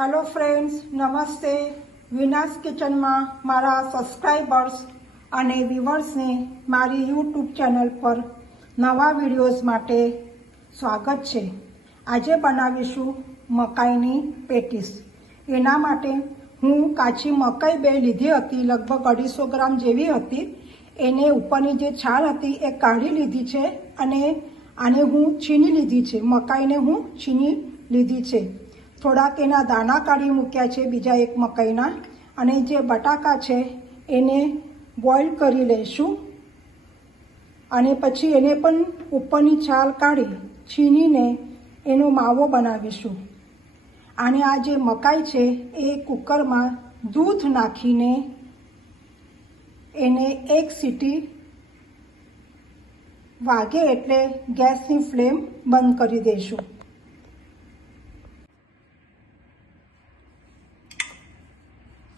Hello friends, नमस्ते। વિનાસ કિચનમાં મારા સબસ્ક્રાઈબર્સ અને વ્યુઅર્સને મારી યુટ્યુબ ચેનલ પર નવા વિડીયોઝ માટે સ્વાગત છે। આજે બનાવીશું મકાઈની પેટીસ। એના માટે હું કાચી મકાઈ બે લીધી હતી, લગભગ 250 ગ્રામ જેવી હતી। એને ઉપરની જે છાલ હતી એ કાઢી લીધી છે અને આને હું છીની લીધી છે। મકાઈને હું છીની લીધી છે। થોડાક એના દાણા કાઢી મૂક્યા છે બીજા એક મકાઈના। અને જે બટાકા છે એને બોઇલ કરી લઈશું અને પછી એને પણ ઉપરની છાલ કાઢી છીનીને એનો માવો બનાવીશું। અને આ જે મકાઈ છે એ કુકરમાં દૂધ નાખીને એને એક સીટી વાગે એટલે ગેસની ફ્લેમ બંધ કરી દઈશું।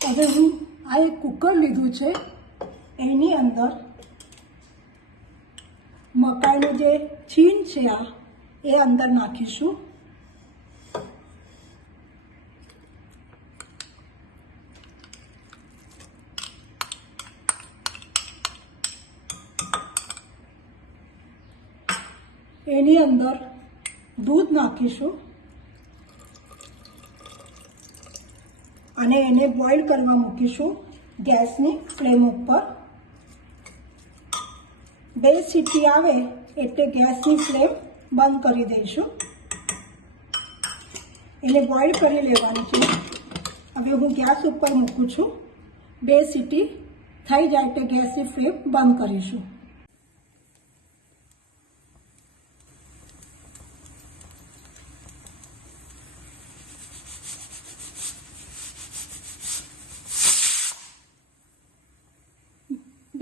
હવે હું આ એક કુકર લીધું છે, એની અંદર મકાઈનું જે છીણ છે આ એ અંદર નાખીશું। એની અંદર દૂધ નાખીશું અને એને બોઇલ કરવા મૂકીશું ગેસની ફ્લેમ ઉપર। 2 સીટી આવે એટલે ગેસની ફ્લેમ બંધ કરી દઈશું। એને બોઇલ કરી લેવાની છે। હવે હું ગેસ ઉપર મૂકું છું। 2 સીટી થઈ જાય એટલે ગેસની ફ્લેમ બંધ કરીશું।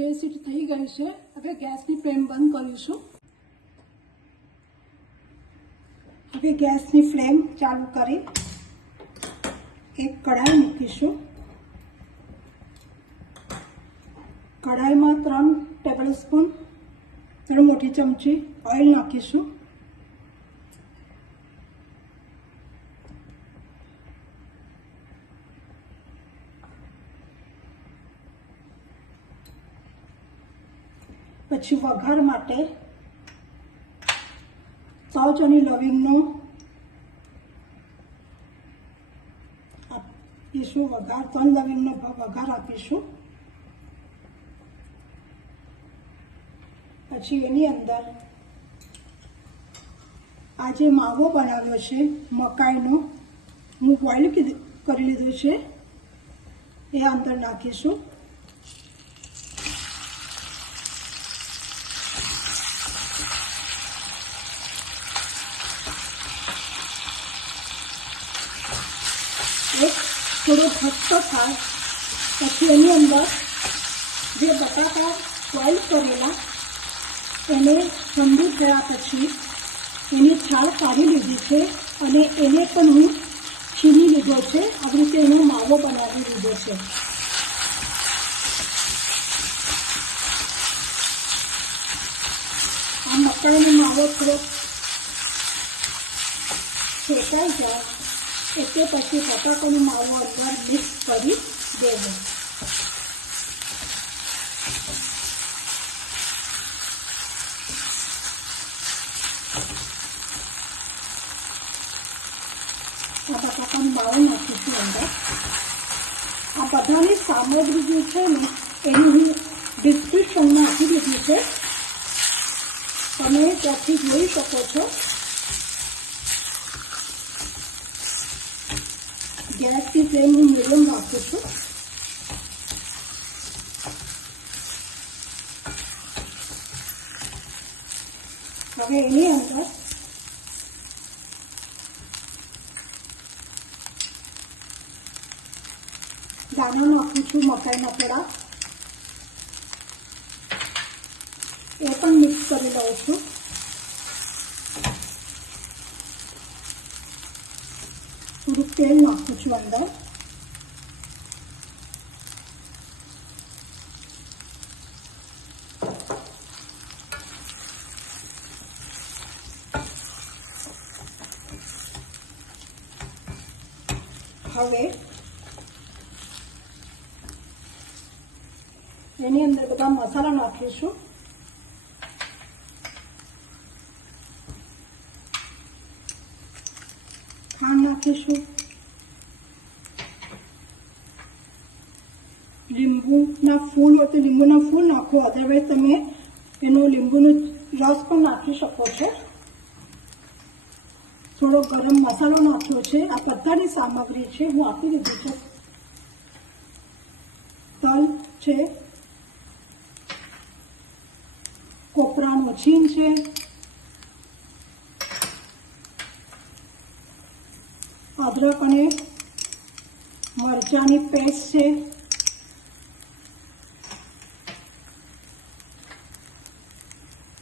બે સીટી થઈ ગઈ છે। હવે ગેસની ફ્લેમ બંધ કરીશું। હવે ગેસની ફ્લેમ ચાલુ કરી એક કઢાઈ મૂકીશું। કઢાઈમાં 3 ટેબલસ્પૂન 3 મોટી ચમચી ઓઇલ નાખીશું। પછી વઘાર માટે તજ અને લવિંગનો આપીશું વઘાર। તજ લવિંગનો વઘાર આપીશું। પછી એની અંદર આ જે માવો બનાવ્યો છે મકાઈનો, હું બોઇલ કરી લીધું છે, એ અંદર નાખીશું। થોડો ઘટ્ટ થાય પછી એની અંદર જે બટાકા બોઇલ કરેલા એને ઠંડુ થયા પછી એની છાલ કાઢી લીધી છે અને એને પણ હું છીની લીધો છે। આવી રીતે એનો માવો બનાવી લીધો છે। આ મકાઈનો માવો થોડો શેકાઈ જાય એટલે પછી બટાકાનો માવો અંદર મિક્સ કરી દેવો। આ બટાકાનો માવો નાખીશું અંદર। આ બધાની સામગ્રી જે છે ને એની હું ડિસ્ક્રિપ્શનમાં આપી દીધી છે, તમે ત્યાંથી જોઈ શકો છો। ગેસની ફ્લેમ હું મીડિયમ રાખું છું। હવે એની અંદર દાણા નાખું છું મકાઈના થોડા, એ પણ મિક્સ કરી દઉં છું। થોડું તેલ નાખું છું અંદર। હવે એની અંદર બધા મસાલા નાખીશું. ખાંડ નાખીશું. લીંબુના ફૂલ હોય તો લીંબુના ફૂલ નાખો, અધરવાઇઝ તમે એનો લીંબુનો રસ પણ નાખી શકો છો. થોડો ગરમ મસાલો નાખ્યો છે. આ બધાની સામગ્રી છે, હું આપી દીધી છે. તલ છે, કોપરાનો છીણ છે, અદરક અને મરચાંની પેસ્ટ છે,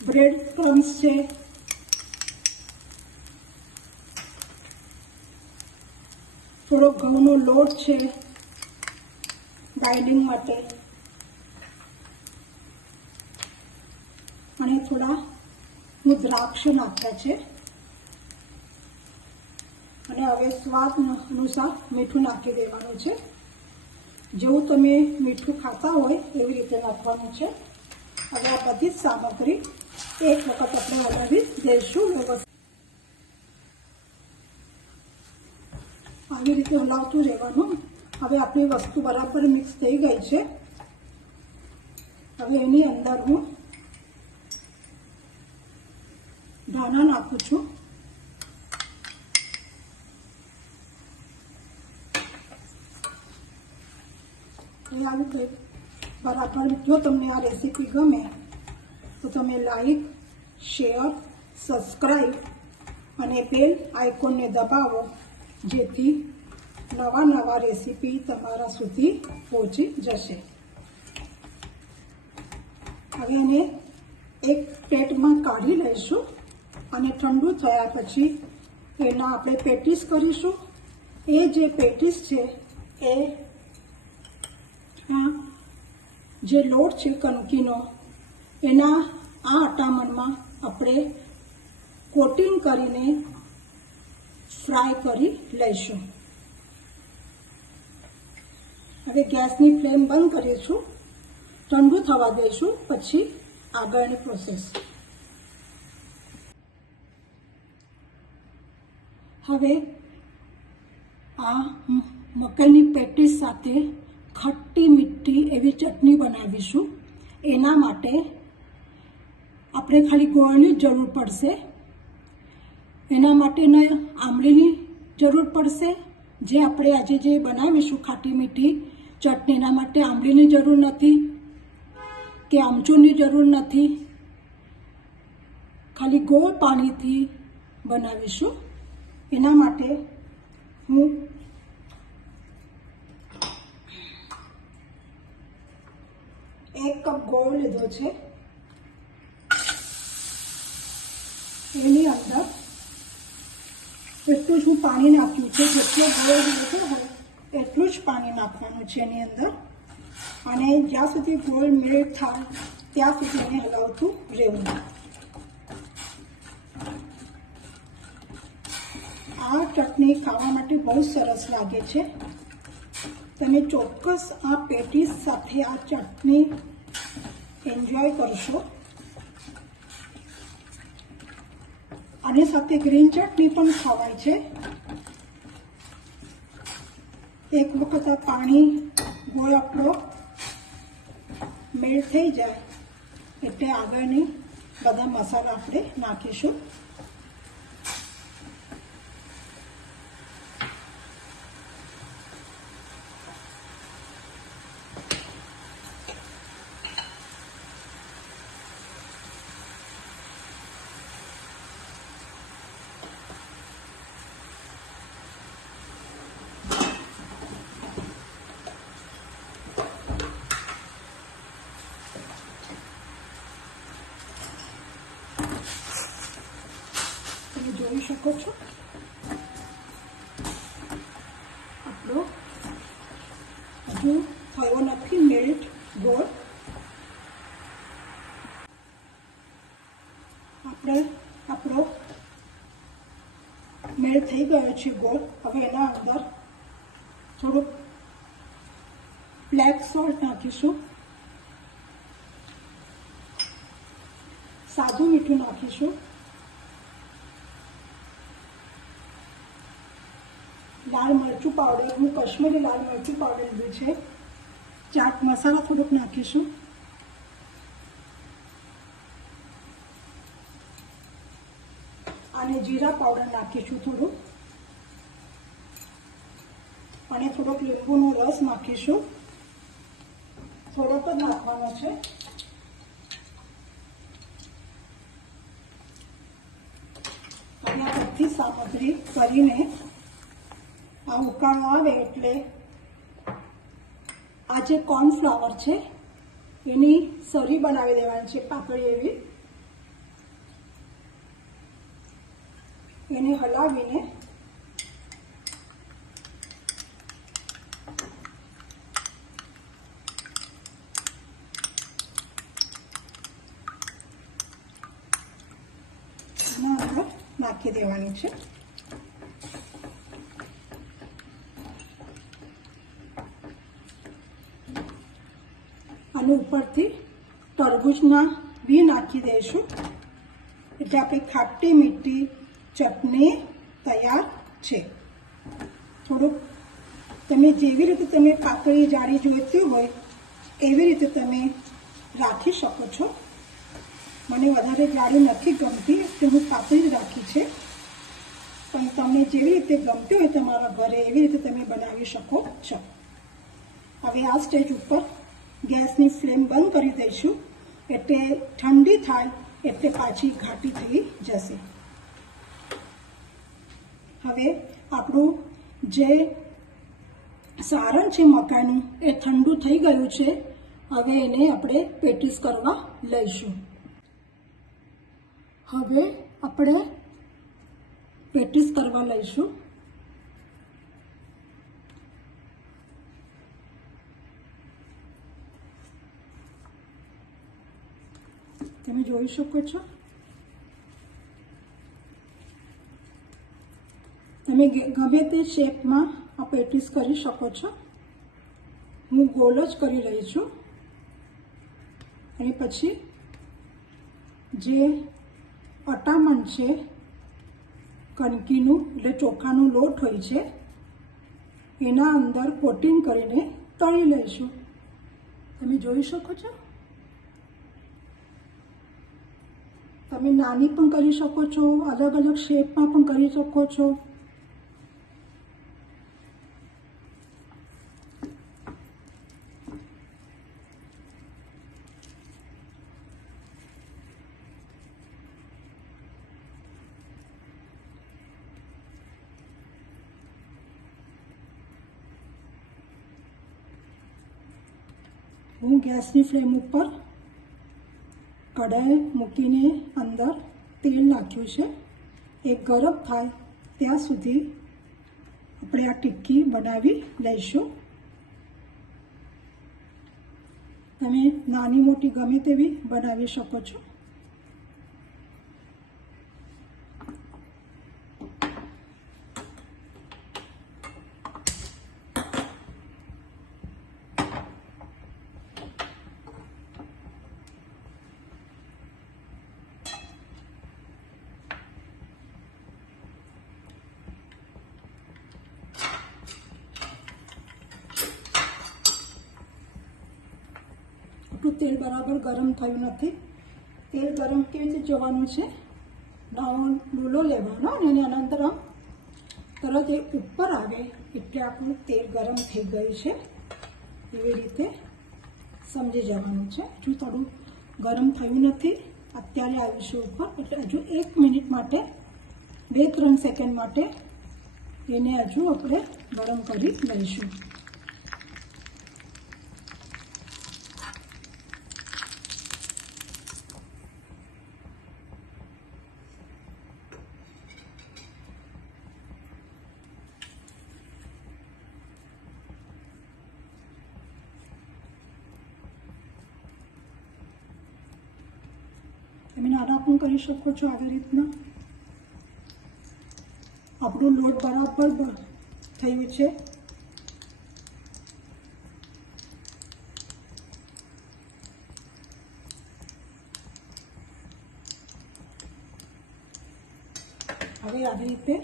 બ્રેડ ક્રમ્સ છે, થોડો ઘઉંનો લોટ છે બાઇન્ડિંગ માટે, અને થોડા હું દ્રાક્ષ નાખ્યા છે. અને હવે સ્વાદ અનુસાર મીઠું નાખી દેવાનું છે. જેવું તમે મીઠું ખાતા હોય એવી રીતે નાખવાનું છે. હવે આ બધી જ સામગ્રી એક વખત આપણે હલાવી દઈશું. આવી રીતે હલાવતું રહેવાનું. હવે આપણી વસ્તુ બરાબર મિક્સ થઈ ગઈ છે. હવે એની અંદર હું ધાણા નાખું છું. બરાબર. જો તમને આ રેસીપી ગમે તો તમે લાઈક, શેર, સબસ્ક્રાઈબ અને બેલ આઇકોનને દબાવો, જેથી નવા રેસીપી તમારા સુધી પહોંચી જશે. હવે એને એક પ્લેટમાં કાઢી લઈશું અને ઠંડુ થયા પછી એના આપણે પેટીસ કરીશું. એ જે પેટીસ છે એ જે લોટ છે કણકીનો, એના આ અટામણમાં આપણે કોટિંગ કરીને ફ્રાય કરી લઈશું. હવે ગેસની ફ્લેમ બંધ કરીશું, ઠંડુ થવા દઈશું, પછી આગળની પ્રોસેસ. હવે આ મકાઈની પેટીસ સાથે ખટ્ટી મીઠી એવી ચટણી બનાવીશું. એના માટે આપણે ખાલી ગોળની જ જરૂર પડશે. એના માટે આંબલીની જરૂર પડશે. જે આપણે આજે જે બનાવીશું ખાટી મીઠી ચટણી, એના માટે આંબલીની જરૂર નથી કે આમચૂરની જરૂર નથી. ખાલી ગોળ પાણીથી બનાવીશું. એના માટે હું 1 કપ ગોળ લીધો છે. એની અંદર એટલું જ હું પાણી નાખ્યું છે. જેટલો ગોળ લીધો હોય એટલું જ પાણી નાખવાનું છે એની અંદર. અને જ્યાં સુધી ગોળ મેલ્ટ થાય ત્યાં સુધી એને હલાવતું રહેવું. આ ચટણી ખાવા માટે બહુ સરસ લાગે છે. તમે ચોક્કસ આ પેટીસ સાથે આ ચટણી એન્જોય કરશો. આની સાથે ગ્રીન ચટણી પણ ખવાય છે. એક વખત આ પાણી ગોળ આપણો મેલ્ટ થઈ જાય એટલે આગળની બધા મસાલા આપણે નાખીશું. જોઈ શકો છો આપણો હજુ થયો નથી મેલ્ટ ગોળ. આપણો મેલ્ટ થઈ ગયો છે ગોળ. હવે એના અંદર થોડુંક બ્લેક સોલ્ટ નાખીશું, સાદું મીઠું નાખીશું, લાલ મરચું પાવડર, હું કાશ્મીરી લાલ મરચું પાવડર લીધું છે, ચાટ મસાલા થોડુંક નાખીશું, અને જીરા પાવડર નાખીશું થોડું, અને થોડોક લીંબુનો રસ નાખીશું, થોડોક જ નાખવાનો છે. અને આ બધી સામગ્રી કરીને આ ઉકાળો આવે એટલે આ જે કોર્નફ્લાવર છે એની સરી બનાવી દેવાની છે, પાતળી એવી. એને હલાવીને એના અંદર નાખી દેવાની છે. અને ઉપરથી તરબૂચના બી નાખી દઈશું એટલે આપણી ખાટી મીઠી ચટણી તૈયાર છે. થોડુંક તમે જેવી રીતે તમે પાતળી જાડી જોઈતી હોય એવી રીતે તમે રાખી શકો છો. મને વધારે જાડી નથી ગમતી એટલે હું પાતળી જ રાખી છે, પણ તમને જેવી રીતે ગમતી હોય તમારા ઘરે એવી રીતે તમે બનાવી શકો છો. હવે આ સ્ટેજ ઉપર ગેસની ફ્લેમ બંધ કરી દઈશું એટલે ઠંડી થાય એટલે પાછી ઘાટી થઈ જશે. હવે આપણું જે સારણ છે મકાઈનું એ ઠંડુ થઈ ગયું છે. હવે એને આપણે પેટીસ કરવા લઈશું. હવે આપણે પેટીસ કરવા લઈશું. તમે જોઈ શકો છો, તમે ગમે તે શેપમાં આ પેટીસ કરી શકો છો. હું ગોળ જ કરી રહી છું. અને પછી જે અટામણ છે કણકીનું એટલે ચોખાનું લોટ હોય છે એના અંદર કોટિંગ કરીને તળી લઈશું. તમે જોઈ શકો છો. તમે નાની પણ કરી શકો છો, અલગ અલગ શેપમાં પણ કરી શકો છો. હું ગેસની ફ્લેમ ઉપર કઢાઈ મૂકીને અંદર તેલ નાખ્યું છે. એ ગરમ થાય ત્યાં સુધી આપણે આ ટિક્કી બનાવી લઈશું. તમે નાની મોટી ગમે તેવી બનાવી શકો છો. તેલ બરાબર ગરમ થયું નથી. તેલ ગરમ કેવી રીતે જોવાનું છે, બ્રાઉન ડોલો લેવાનો અને એની અંદર તરત એ ઉપર આવે એટલે આપણું તેલ ગરમ થઈ ગયું છે એવી રીતે સમજી જવાનું છે. હજુ થોડું ગરમ થયું નથી, અત્યારે આવ્યું છે ઉપર, એટલે હજુ 1 મિનિટ માટે 2-3 સેકન્ડ માટે એને હજુ આપણે ગરમ કરી લઈશું. તમે નાના પણ કરી શકો છો. આવી રીતના આપણું લોટ બરાબર થયું છે. હવે આવી રીતે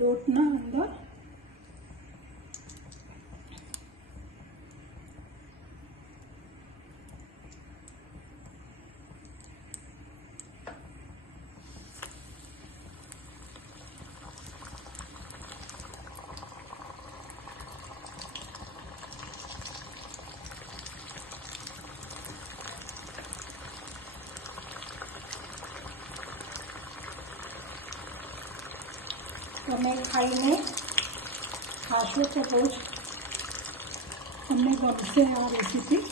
લોટના અંદર તમે ખાઈને ખાશો તો બહુ જ તમને ગમશે આ રેસીપી.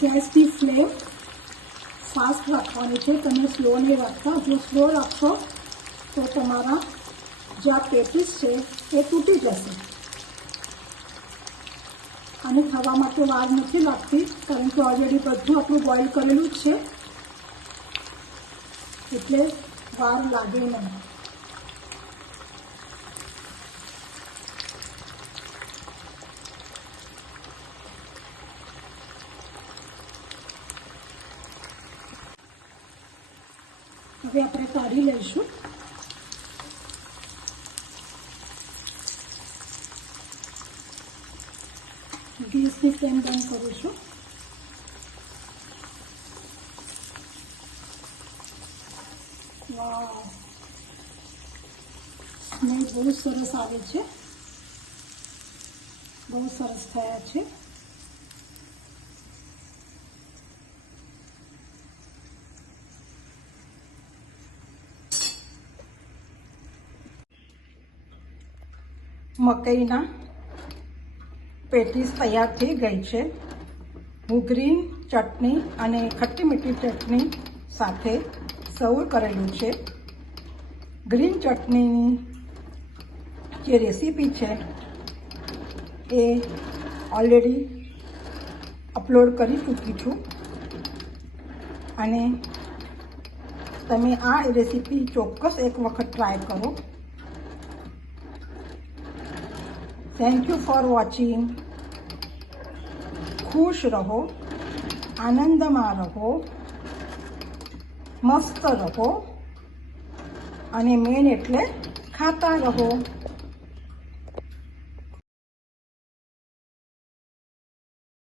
ગેસની ફ્લેમ ફાસ્ટ રાખવાની છે, તમે સ્લો નહીં રાખતા. જો સ્લો રાખશો તો તમારા જે આ પેટીસ છે એ તૂટી જશે. આને થવા માટે વાર નથી લાગતી, કારણ કે ઓલરેડી બધું આપણું બોઇલ કરેલું જ છે, એટલે વાર લાગે નહીં. હવે આપણે કાઢી લઈશું. ગેસની ફ્લેમ બંધ કરું છું. વાહ, સ્મેલ બહુ સરસ આવે છે, બહુ સરસ થયા છે. મકાઈના પેટીસ તૈયાર થઈ ગઈ છે. હું ગ્રીન ચટણી અને ખટ્ટી મીઠી ચટણી સાથે સર્વ કરેલું છે. ગ્રીન ચટણીની જે રેસીપી છે એ ઓલરેડી અપલોડ કરી ચૂકી છું, અને તમે આ રેસીપી ચોક્કસ એક વખત ટ્રાય કરો. Thank you for watching. ખુશ રહો, આનંદમાં રહો, મસ્ત રહો, અને મેન એટલે ખાતા રહો.